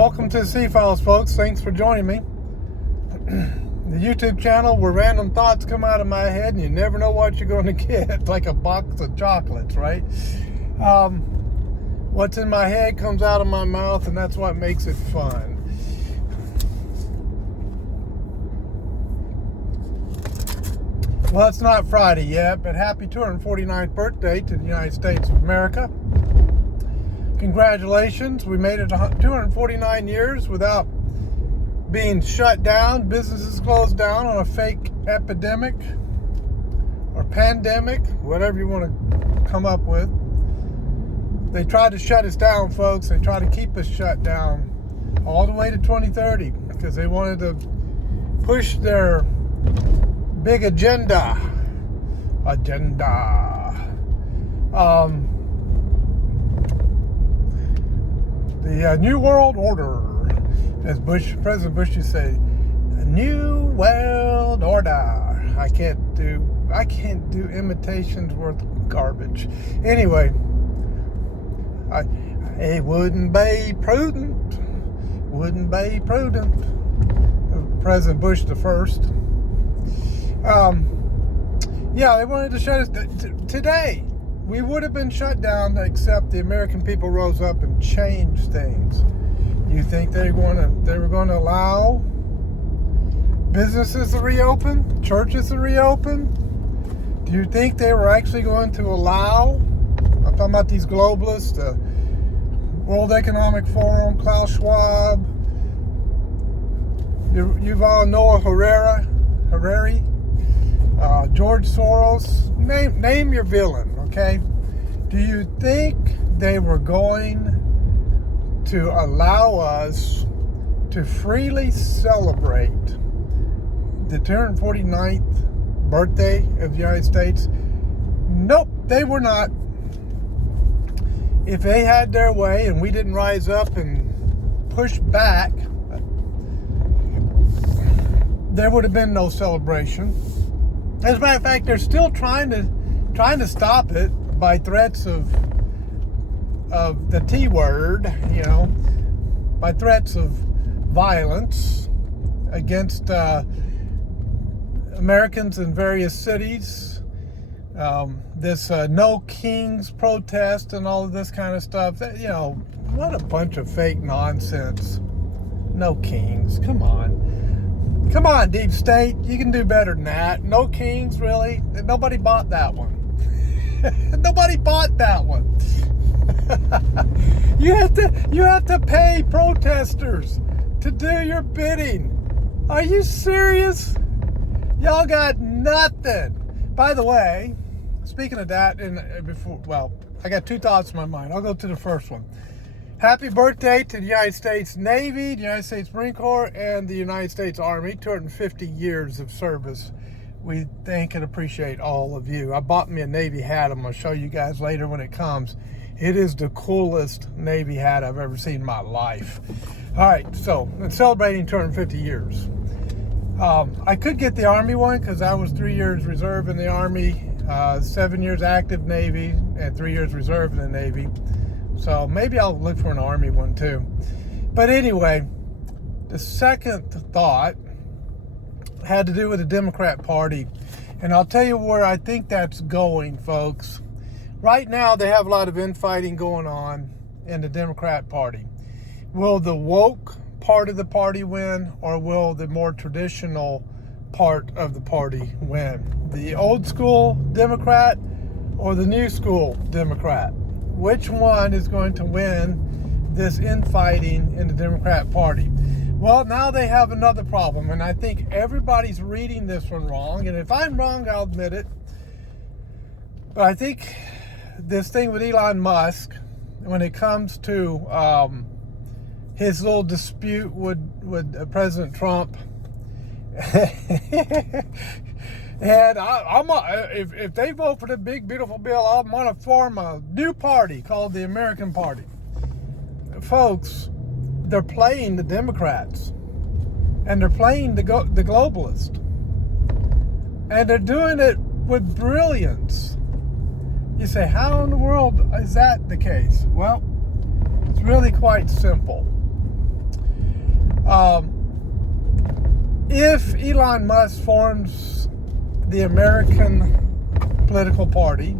Welcome to the C-Files, folks. Thanks for joining me. The YouTube channel where random thoughts come out of my head and you never know what you're going to get, like a box of chocolates, right? What's in my head comes out of my mouth, and that's what makes it fun. Well, it's not Friday yet, but happy 249th birthday to the United States of America. Congratulations, we made it 249 years without being shut down, businesses closed down on a fake epidemic or pandemic, whatever you want to come up with. They tried to shut us down, folks. They tried to keep us shut down all the way to 2030 because they wanted to push their big agenda. The New World Order, as President Bush used to say, a New World Order. I can't do imitations worth garbage. Anyway, it wouldn't be prudent. President Bush the first. Yeah, they wanted to shut us today. We would have been shut down, except the American people rose up and changed things. You think they were going to allow businesses to reopen, churches to reopen? Do you think they were actually going to allow? I'm talking about these globalists, the World Economic Forum, Klaus Schwab, Yuval Noah Harari, George Soros. Name your villain, okay? Do you think they were going to allow us to freely celebrate the 249th birthday of the United States? Nope, they were not. If they had their way and we didn't rise up and push back, there would have been no celebration. As a matter of fact, they're still trying to stop it by threats of the T word, by threats of violence against Americans in various cities. This No Kings protest and all of this kind of stuff. What a bunch of fake nonsense. No Kings, come on. Come on, Deep State. You can do better than that. No Kings, really? Nobody bought that one. Nobody bought that one. You have to pay protesters to do your bidding. Are you serious? Y'all got nothing. By the way, speaking of that, I got two thoughts in my mind. I'll go to the first one. Happy birthday to the United States Navy, the United States Marine Corps, and the United States Army. 250 years of service. We thank and appreciate all of you. I bought me a Navy hat. I'm going to show you guys later when it comes. It is the coolest Navy hat I've ever seen in my life. All right, so it's celebrating 250 years. I could get the Army one because I was 3 years reserve in the Army, 7 years active Navy, and 3 years reserve in the Navy. So maybe I'll look for an Army one too. But anyway, the second thought had to do with the Democrat Party. And I'll tell you where I think that's going, folks. Right now, they have a lot of infighting going on in the Democrat Party. Will the woke part of the party win, or will the more traditional part of the party win? The old school Democrat or the new school Democrat? Which one is going to win this infighting in the Democrat Party? Well, now they have another problem, and I think everybody's reading this one wrong. And if I'm wrong, I'll admit it. But I think this thing with Elon Musk, when it comes to his little dispute with President Trump, and if they vote for the big, beautiful bill, I'm going to form a new party called the American Party. Folks, they're playing the Democrats. And they're playing the globalists. And they're doing it with brilliance. You say, how in the world is that the case? Well, it's really quite simple. If Elon Musk forms the American political party,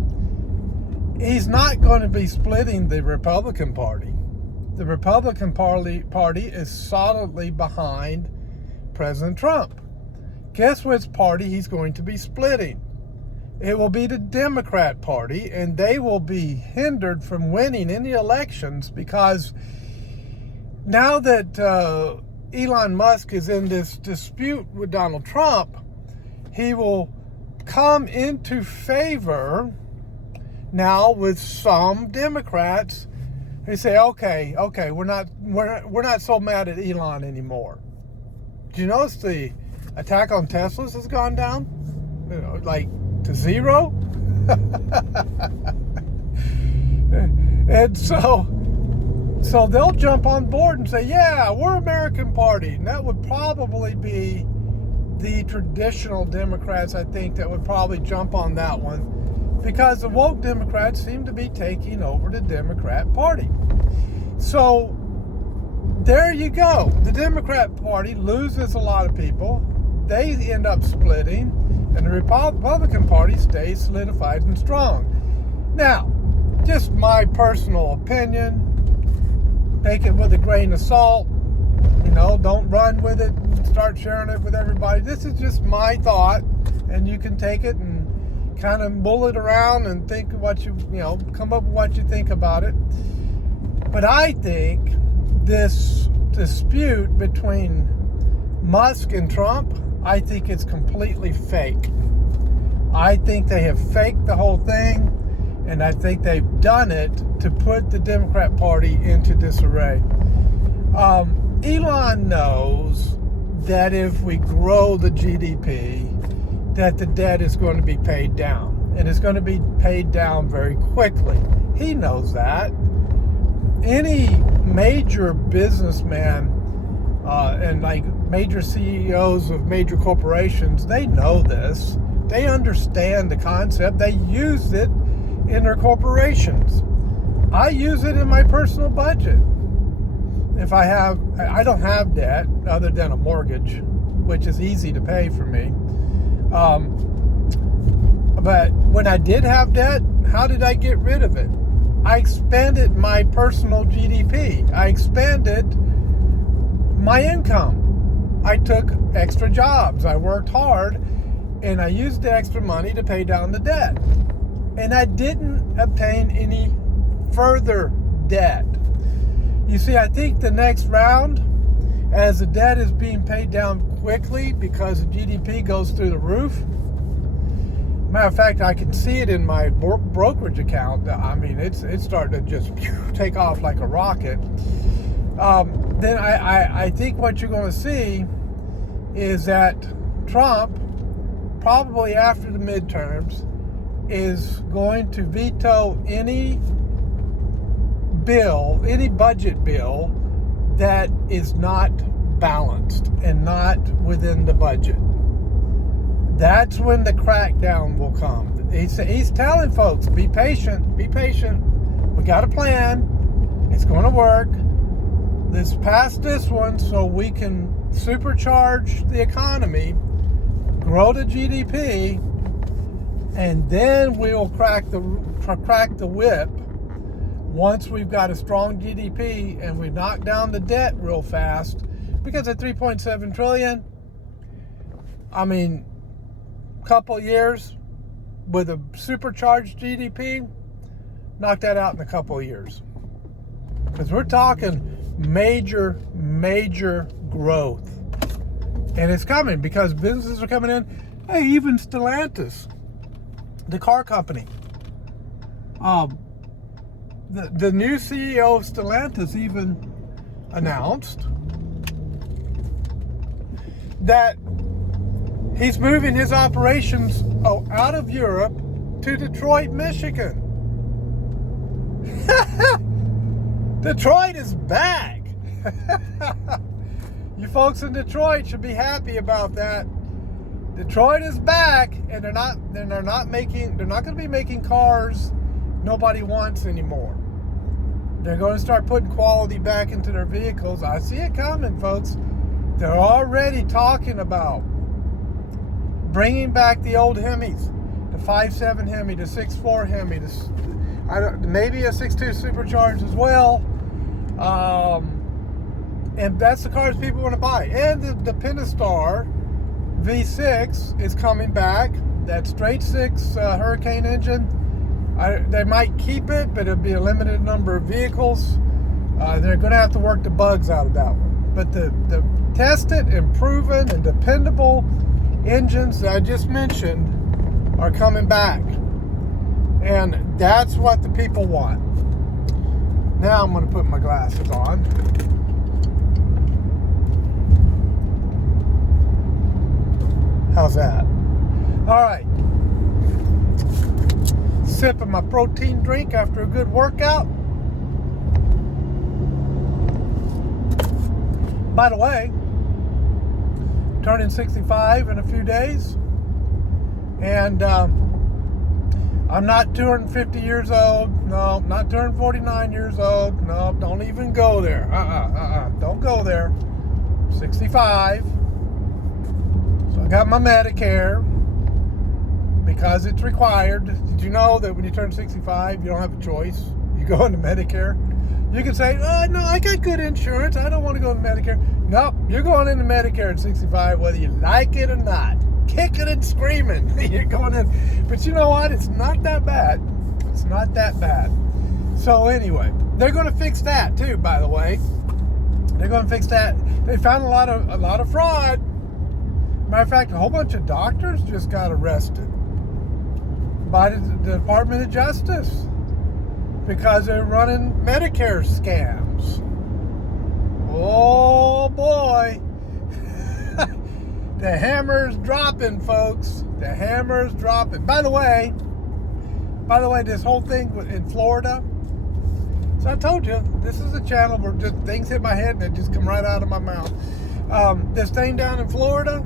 he's not going to be splitting the Republican Party. The Republican Party is solidly behind President Trump. Guess which party he's going to be splitting? It will be the Democrat Party, and they will be hindered from winning any elections because now that Elon Musk is in this dispute with Donald Trump, he will come into favor now with some Democrats who say, okay, we're not so mad at Elon anymore. Do you notice the attack on Teslas has gone down? Like to zero? And so they'll jump on board and say, yeah, we're American Party. And that would probably be the traditional Democrats, I think, that would probably jump on that one because the woke Democrats seem to be taking over the Democrat Party. So there you go. The Democrat Party loses a lot of people. They end up splitting, and the Republican Party stays solidified and strong. Now, just my personal opinion. Take it with a grain of salt. Don't run with it and start sharing it with everybody. This is just my thought, and you can take it and kind of mull it around and think what come up with what you think about it. But I think this dispute between Musk and Trump, I think it's completely fake. I think they have faked the whole thing, and I think they've done it to put the Democrat Party into disarray. Elon knows that if we grow the GDP, that the debt is going to be paid down, and it's going to be paid down very quickly. He knows that. Any major businessman and like major CEOs of major corporations, they know this. They understand the concept. They use it in their corporations. I use it in my personal budget. I don't have debt other than a mortgage, which is easy to pay for me. But when I did have debt, how did I get rid of it? I expanded my personal GDP. I expanded my income. I took extra jobs. I worked hard, and I used the extra money to pay down the debt. And I didn't obtain any further debt. You see, I think the next round, as the debt is being paid down quickly because the GDP goes through the roof. Matter of fact, I can see it in my brokerage account. I mean, it's starting to just take off like a rocket. Then I think what you're going to see is that Trump, probably after the midterms, is going to veto any budget bill that is not balanced and not within the budget. That's when the crackdown will come. He's telling folks, be patient. We got a plan. It's going to work. Let's pass this one so we can supercharge the economy, grow the GDP, and then we'll crack the whip once we've got a strong GDP and we knock down the debt real fast. Because at $3.7 trillion, I mean, couple years with a supercharged GDP, knock that out in a couple of years. Because we're talking major growth. And it's coming because businesses are coming in. Hey, even Stellantis, the car company. The new CEO of Stellantis even announced that he's moving his operations out of Europe to Detroit, Michigan. Detroit is back. You folks in Detroit should be happy about that. Detroit is back, and they're not going to be making cars nobody wants anymore. They're going to start putting quality back into their vehicles. I see it coming, folks. They're already talking about bringing back the old Hemis, the 5.7 Hemi, the 6.4 Hemi, maybe a 6.2 supercharged as well. And that's the cars people want to buy. And the Pentastar V6 is coming back. That straight six Hurricane engine. They might keep it, but it'll be a limited number of vehicles. They're going to have to work the bugs out of that one. But the tested and proven and dependable engines that I just mentioned are coming back. And that's what the people want. Now I'm going to put my glasses on. How's that? All right. Sipping my protein drink after a good workout. By the way, turning 65 in a few days. And I'm not 250 years old. No, not turned 49 years old. No, don't even go there. Don't go there. 65. So I got my Medicare because it's required. Did you know that when you turn 65, you don't have a choice? You go into Medicare. You can say, oh, no, I got good insurance. I don't want to go into Medicare. Nope, you're going into Medicare at 65, whether you like it or not. Kicking and screaming. You're going in. But you know what? It's not that bad. It's not that bad. So anyway, they're going to fix that too, by the way. They're going to fix that. They found a lot of fraud. Matter of fact, a whole bunch of doctors just got arrested by the Department of Justice because they're running Medicare scams. Oh boy. The hammer's dropping, folks. The hammer's dropping. By the way, this whole thing in Florida. So I told you, this is a channel where just things hit my head and they just come right out of my mouth. This thing down in Florida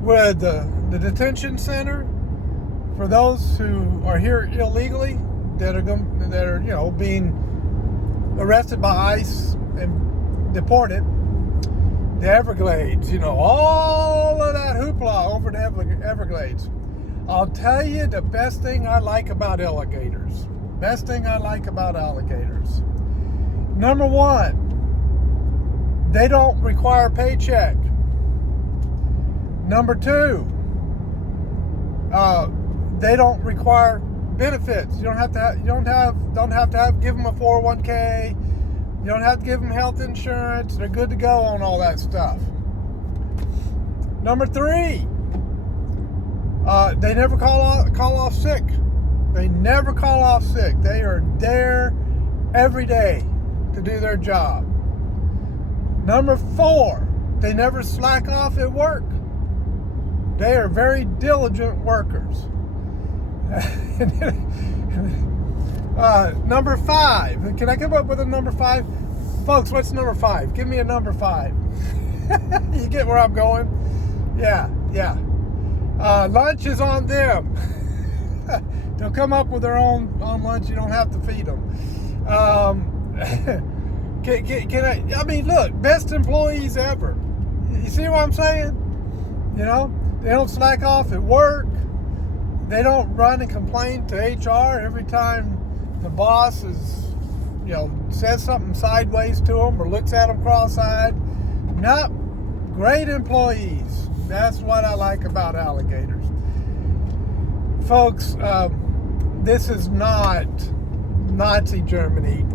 with the detention center for those who are here illegally that are being arrested by ICE and deported. The Everglades, all of that hoopla over the Everglades. I'll tell you the best thing I like about alligators. Best thing I like about alligators. Number one, they don't require a paycheck. Number two, they don't require benefits. You don't have to give them a 401k. You don't have to give them health insurance. They're good to go on all that stuff. Number three, they never call off sick. They never call off sick. They are there every day to do their job. Number four, they never slack off at work. They are very diligent workers. Number five. Can I come up with a number five? Folks, what's number five? Give me a number five. You get where I'm going? Yeah. Lunch is on them. They'll come up with their own lunch. You don't have to feed them. Look, best employees ever. You see what I'm saying? They don't slack off at work. They don't run and complain to HR every time the boss says something sideways to them or looks at them cross-eyed. Nope. Great employees. That's what I like about alligators. Folks, this is not Nazi Germany,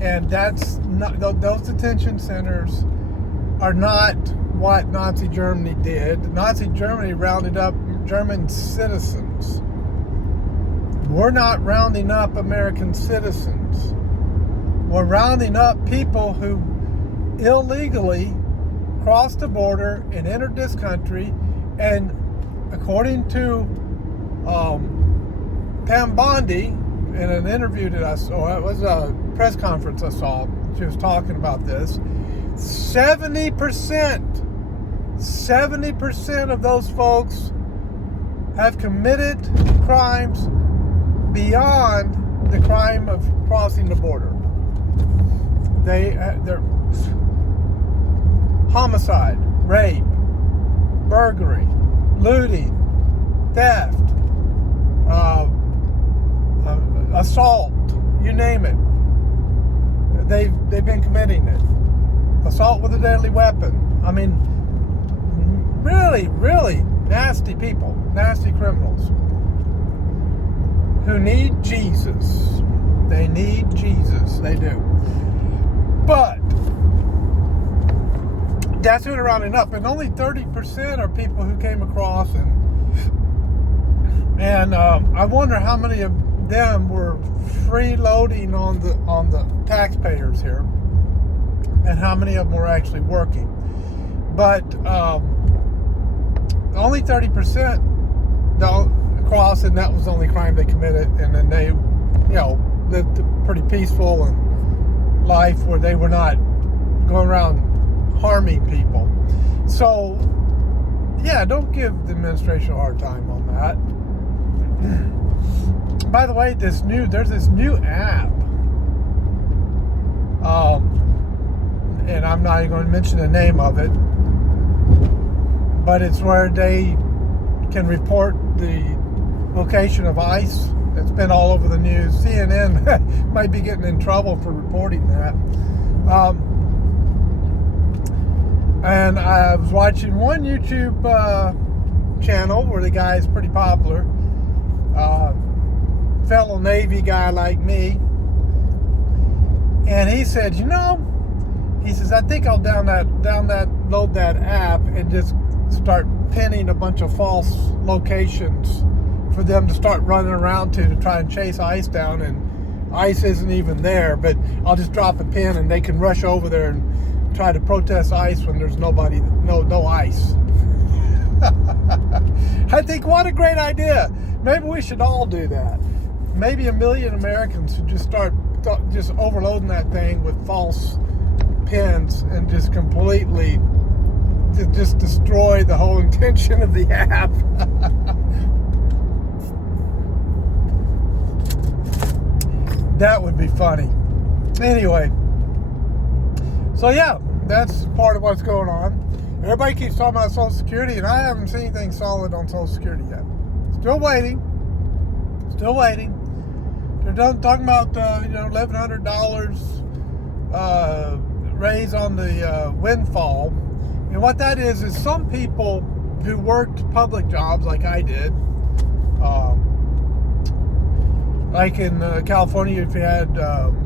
and that's not, those detention centers are not what Nazi Germany did. Nazi Germany rounded up German citizens. We're not rounding up American citizens. We're rounding up people who illegally crossed the border and entered this country, and according to Pam Bondi, in an interview that I saw, it was a press conference I saw, she was talking about this, 70% of those folks have committed crimes beyond the crime of crossing the border. They're homicide, rape, burglary, looting, theft, assault, you name it. They've been committing it. Assault with a deadly weapon. I mean, really, really nasty people, nasty criminals who need Jesus. They need Jesus. They do. But that's who they're rounding up, and only 30% are people who came across, and I wonder how many of them were freeloading on the taxpayers here, and how many of them were actually working. But only 30% don't cross, and that was the only crime they committed, and then they, lived a pretty peaceful and life where they were not going around harming people. So, yeah, don't give the administration a hard time on that. By the way, there's this new app, and I'm not even going to mention the name of it, but it's where they can report the location of ICE. It's been all over the news. CNN might be getting in trouble for reporting that. And I was watching one YouTube channel where the guy is pretty popular, fellow Navy guy like me, and he said, he says, I think I'll load that app and just start pinning a bunch of false locations for them to start running around to try and chase ICE down, and ICE isn't even there, but I'll just drop a pin and they can rush over there and try to protest ICE when there's no ICE. I think, what a great idea. Maybe we should all do that. Maybe 1 million Americans should just start just overloading that thing with false pins and just completely just destroy the whole intention of the app. That would be funny. Anyway, so yeah, that's part of what's going on. Everybody keeps talking about Social Security, and I haven't seen anything solid on Social Security yet. Still waiting. They're done talking about $1,100 raise on the windfall, and what that is some people who worked public jobs like I did. Like in California, if you had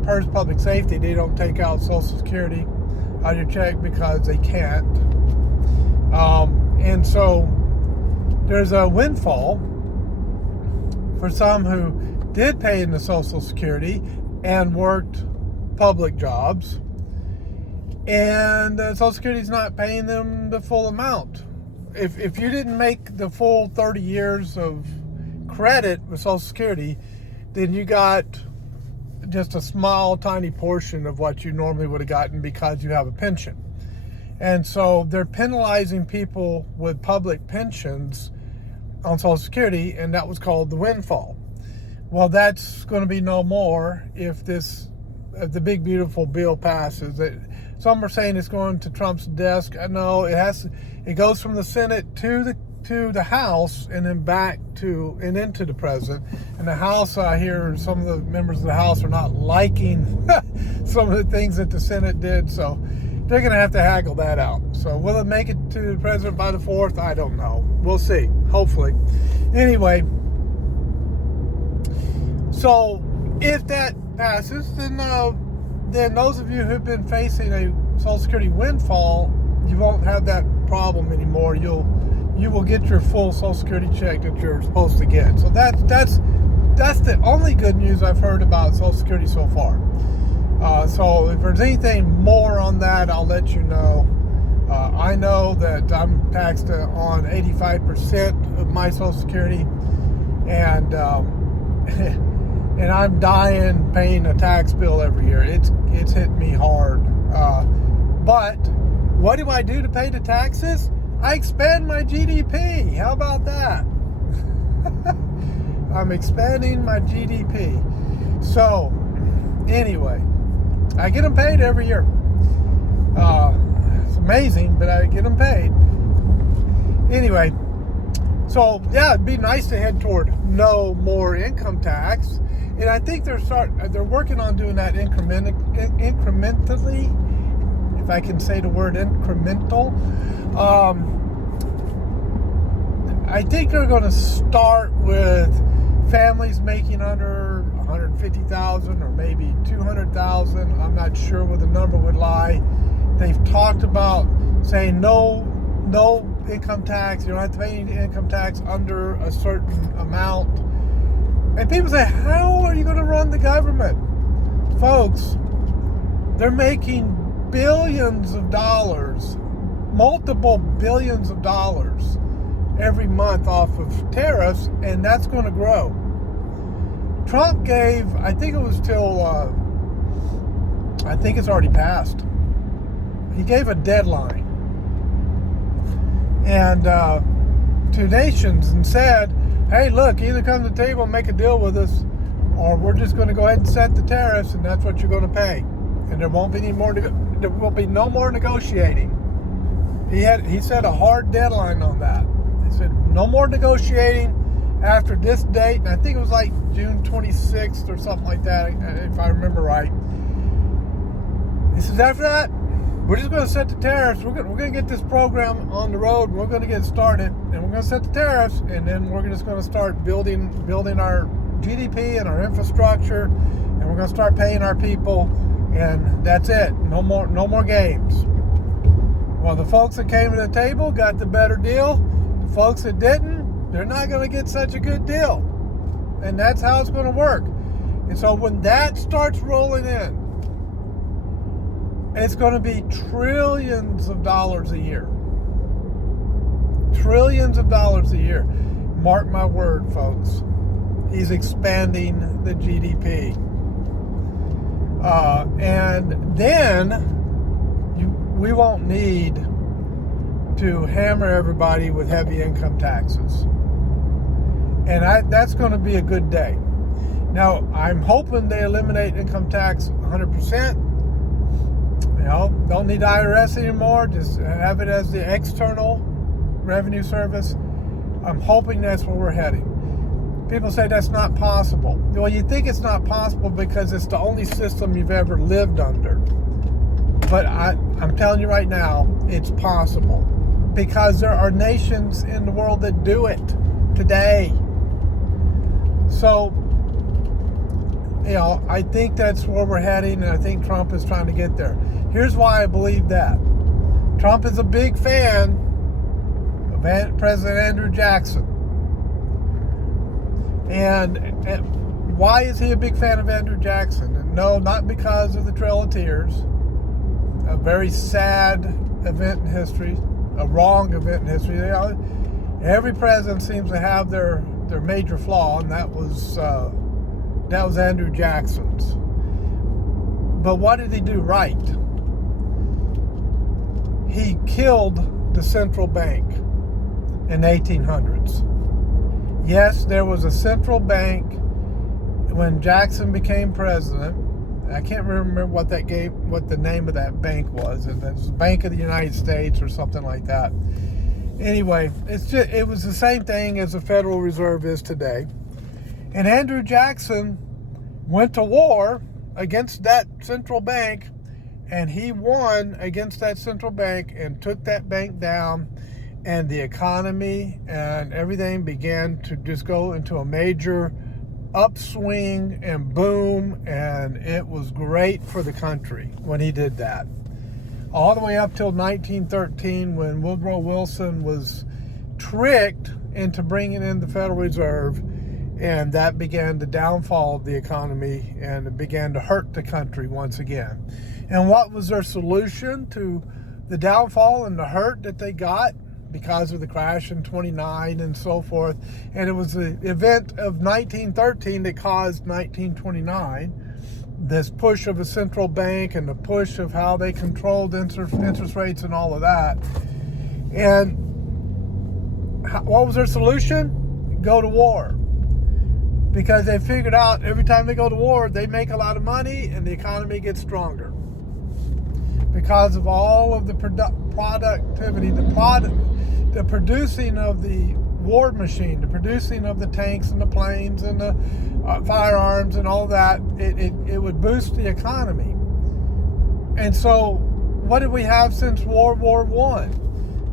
PERS public safety, they don't take out Social Security out of your check because they can't. And so there's a windfall for some who did pay into Social Security and worked public jobs. And Social Security is not paying them the full amount. If you didn't make the full 30 years of credit with Social Security, then you got just a small, tiny portion of what you normally would have gotten because you have a pension. And so they're penalizing people with public pensions on Social Security, and that was called the windfall. Well, that's going to be no more if the big beautiful bill passes. Some are saying it's going to Trump's desk. No, it goes from the Senate to the House and then back to and into the president. And the House, I hear some of the members of the House are not liking some of the things that the Senate did, so they're going to have to haggle that out. So will it make it to the president by the 4th? I don't know. We'll see. Hopefully. Anyway, so if that passes, then those of you who've been facing a Social Security windfall, you won't have that problem anymore. You will get your full Social Security check that you're supposed to get. So that's the only good news I've heard about Social Security so far. So if there's anything more on that, I'll let you know. I know that I'm taxed on 85% of my Social Security, and and I'm dying paying a tax bill every year. It's hit me hard. But what do I do to pay the taxes? I expand my GDP. How about that? I'm expanding my GDP. So, anyway, I get them paid every year. So amazing, but I get them paid. Anyway, so yeah, it'd be nice to head toward no more income tax. And I think they're working on doing that incrementally, if I can say the word incremental. I think they're going to start with families making under 150,000 or maybe 200,000. I'm not sure where the number would lie. They've talked about saying no income tax. You don't have to pay any income tax under a certain amount. And people say, how are you going to run the government? Folks, they're making billions of dollars, multiple billions of dollars every month off of tariffs, and that's going to grow. Trump gave, I think it was till, I think it's already passed. He gave a deadline and to nations and said, hey, look, either come to the table and make a deal with us, or we're just going to go ahead and set the tariffs, and that's what you're going to pay. And there won't be any more. There will be no more negotiating. He set a hard deadline on that. He said no more negotiating after this date, and I think it was like June 26th or something like that, if I remember right. He says after that, we're just going to set the tariffs. We're going to get this program on the road, and we're going to get started, and we're going to set the tariffs, and then we're just going to start building our GDP and our infrastructure, and we're going to start paying our people, and that's it. No more games. Well, the folks that came to the table got the better deal. The folks that didn't, they're not going to get such a good deal, and that's how it's going to work. And so when that starts rolling in, it's going to be trillions of dollars a year. Trillions of dollars a year. Mark my word, folks. He's expanding the GDP. And then we won't need to hammer everybody with heavy income taxes. And that's going to be a good day. Now, I'm hoping they eliminate income tax 100%. You know, don't need IRS anymore. Just have it as the external revenue service. I'm hoping that's where we're heading. People say that's not possible. Well, you think it's not possible because it's the only system you've ever lived under. But I'm telling you right now, it's possible. Because there are nations in the world that do it today. So, you know, I think that's where we're heading, and I think Trump is trying to get there. Here's why I believe that. Trump is a big fan of President Andrew Jackson. And why is he a big fan of Andrew Jackson? And no, not because of the Trail of Tears, a very sad event in history, a wrong event in history. You know, every president seems to have their major flaw, and that was Andrew Jackson's. But what did he do right? He killed the central bank in the 1800s. Yes, there was a central bank when Jackson became president. I can't remember what the name of that bank was. It was the Bank of the United States or something like that. Anyway, it was the same thing as the Federal Reserve is today. And Andrew Jackson went to war against that central bank, and he won against that central bank and took that bank down, and the economy and everything began to just go into a major upswing and boom, and it was great for the country when he did that. All the way up till 1913, when Woodrow Wilson was tricked into bringing in the Federal Reserve, and that began the downfall of the economy, and it began to hurt the country once again. And what was their solution to the downfall and the hurt that they got because of the crash in 29 and so forth? And it was the event of 1913 that caused 1929, this push of a central bank and the push of how they controlled interest rates and all of that. And what was their solution? Go to war. Because they figured out every time they go to war, they make a lot of money and the economy gets stronger. because of all of the productivity, the producing of the war machine, the producing of the tanks and the planes and the firearms and all that. It would boost the economy. And so, what did we have since World War I?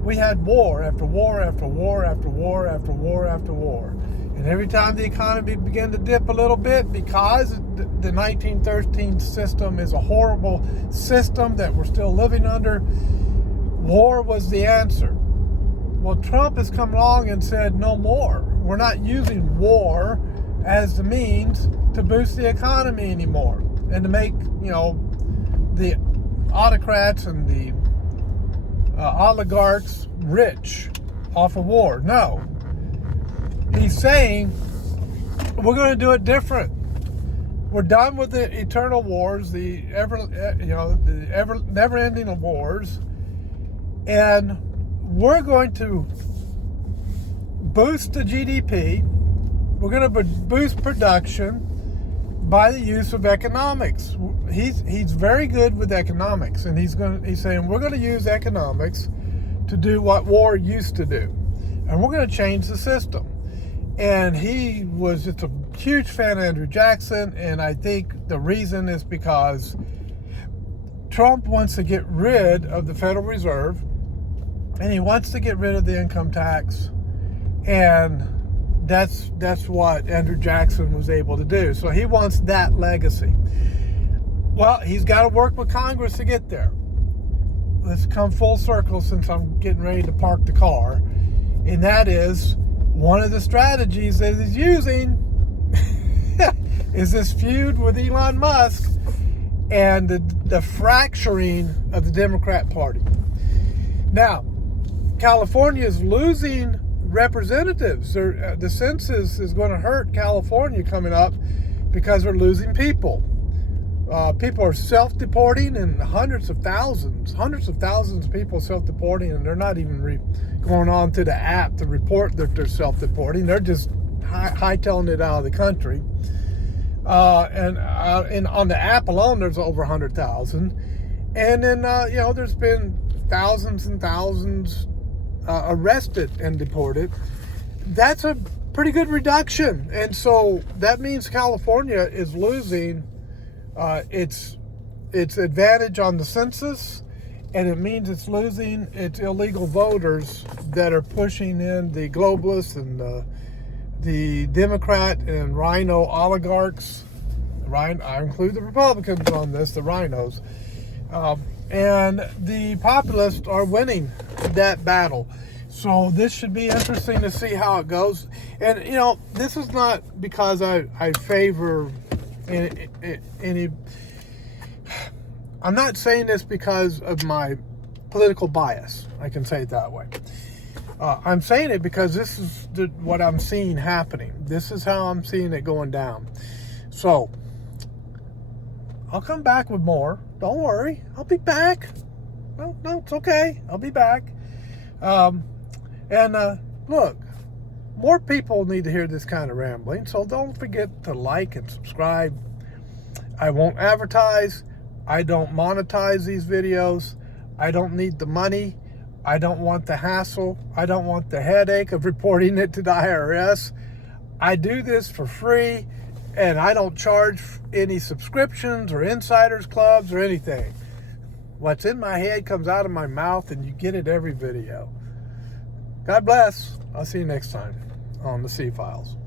We had war after war after war after war after war after war. And every time the economy began to dip a little bit, because the 1913 system is a horrible system that we're still living under, war was the answer. Well, Trump has come along and said, no more. We're not using war as the means to boost the economy anymore and to make, the autocrats and the oligarchs rich off of war. No. He's saying we're going to do it different. We're done with the eternal wars, the never-ending wars, and we're going to boost the GDP. We're going to boost production by the use of economics. He's very good with economics, and he's saying we're going to use economics to do what war used to do, and we're going to change the system. And he was just a huge fan of Andrew Jackson, and I think the reason is because Trump wants to get rid of the Federal Reserve, and he wants to get rid of the income tax, and that's what Andrew Jackson was able to do. So he wants that legacy. Well, he's got to work with Congress to get there. Let's come full circle since I'm getting ready to park the car, and that is one of the strategies that he's using is this feud with Elon Musk and the fracturing of the Democrat Party. Now, California is losing representatives. The census is going to hurt California coming up because we're losing people. People are self-deporting, and hundreds of thousands of people self-deporting, and they're not even going on to the app to report that they're self-deporting. They're just hightailing it out of the country. And on the app alone, there's over 100,000. And then, there's been thousands and thousands arrested and deported. That's a pretty good reduction. And so that means California is losing its advantage on the census, and it means it's losing its illegal voters that are pushing in the globalists and the Democrat and rhino oligarchs. I include the Republicans on this, the rhinos. And the populists are winning that battle. So this should be interesting to see how it goes. And, this is not because I favor any. I'm not saying this because of my political bias. I can say it that way. I'm saying it because this is what I'm seeing happening. This is how I'm seeing it going down. So I'll come back with more. Don't worry. I'll be back. No, it's okay. I'll be back. Look, more people need to hear this kind of rambling, so don't forget to like and subscribe. I won't advertise. I don't monetize these videos. I don't need the money. I don't want the hassle. I don't want the headache of reporting it to the IRS. I do this for free, and I don't charge any subscriptions or insiders clubs or anything. What's in my head comes out of my mouth, and you get it every video. God bless. I'll see you next time on the C-Files.